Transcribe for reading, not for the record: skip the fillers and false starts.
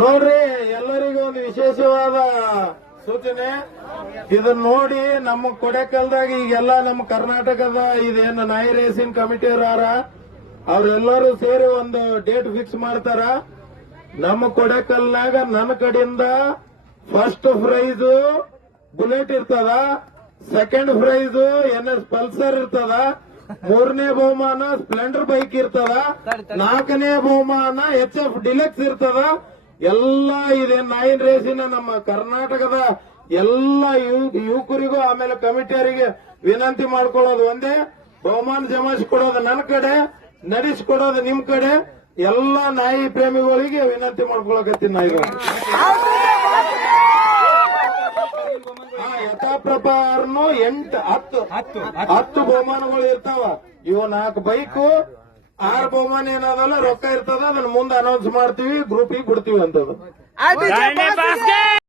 ನೋಡ್ರಿ, ಎಲ್ಲರಿಗೂ ಒಂದು ವಿಶೇಷವಾದ ಸೂಚನೆ. ಇದನ್ನ ನೋಡಿ ನಮ್ಮ ಕೊಡೆಕಲ್ದಾಗ ಈಗೆಲ್ಲ ನಮ್ಮ ಕರ್ನಾಟಕದ ಇದೇನು ನಾಯಿ ರೇಸಿಂಗ್ ಕಮಿಟಿ ಅವರೆಲ್ಲರೂ ಸೇರಿ ಒಂದು ಡೇಟ್ ಫಿಕ್ಸ್ ಮಾಡ್ತಾರ. ನಮ್ಮ ಕೊಡೆಕಲ್ನಾಗ ನನ್ನ ಕಡೆಯಿಂದ ಫಸ್ಟ್ ಪ್ರೈಸ್ ಬುಲೆಟ್ ಇರ್ತದ, ಸೆಕೆಂಡ್ ಪ್ರೈಸ್ NS ಪಲ್ಸರ್ ಇರ್ತದ, ಮೂರನೇ ಬಹುಮಾನ ಸ್ಪ್ಲೆಂಡರ್ ಬೈಕ್ ಇರ್ತದ, ನಾಲ್ಕನೇ ಬಹುಮಾನ HF ಡಿಲಕ್ಸ್ ಇರ್ತದ. ಎಲ್ಲ ಇದೆ ನಾಯಿನ್ ರೇಸಿನ ನಮ್ಮ ಕರ್ನಾಟಕದ ಎಲ್ಲ ಯುವಕರಿಗೂ ಆಮೇಲೆ ಕಮಿಟಿಯರಿಗೆ ವಿನಂತಿ ಮಾಡ್ಕೊಳ್ಳೋದು ಒಂದೇ, ಬಹುಮಾನ ಜಮಾಯಿಸಿಕೊಡೋದು ನನ್ನ ಕಡೆ, ನಡೆಸಿಕೊಡೋದು ನಿಮ್ ಕಡೆ. ಎಲ್ಲ ನಾಯಿ ಪ್ರೇಮಿಗಳಿಗೆ ವಿನಂತಿ ಮಾಡ್ಕೊಳಕತ್ತೀನಿ ನಾ ಈಗ. ಯಥಾಪ್ರಕಾರನು 10 ಬಹುಮಾನಗಳು ಇರ್ತಾವ. ಇವು 4 ಬೈಕು, 6 ಬಹುಮಾನ ಏನದಲ್ಲ ರೊಕ್ಕ ಇರ್ತದ. ಅದನ್ನ ಮುಂದೆ ಅನೌನ್ಸ್ ಮಾಡ್ತೀವಿ, ಗ್ರೂಪಿಗೆ ಬಿಡ್ತೀವಿ ಅಂತದ್ದು.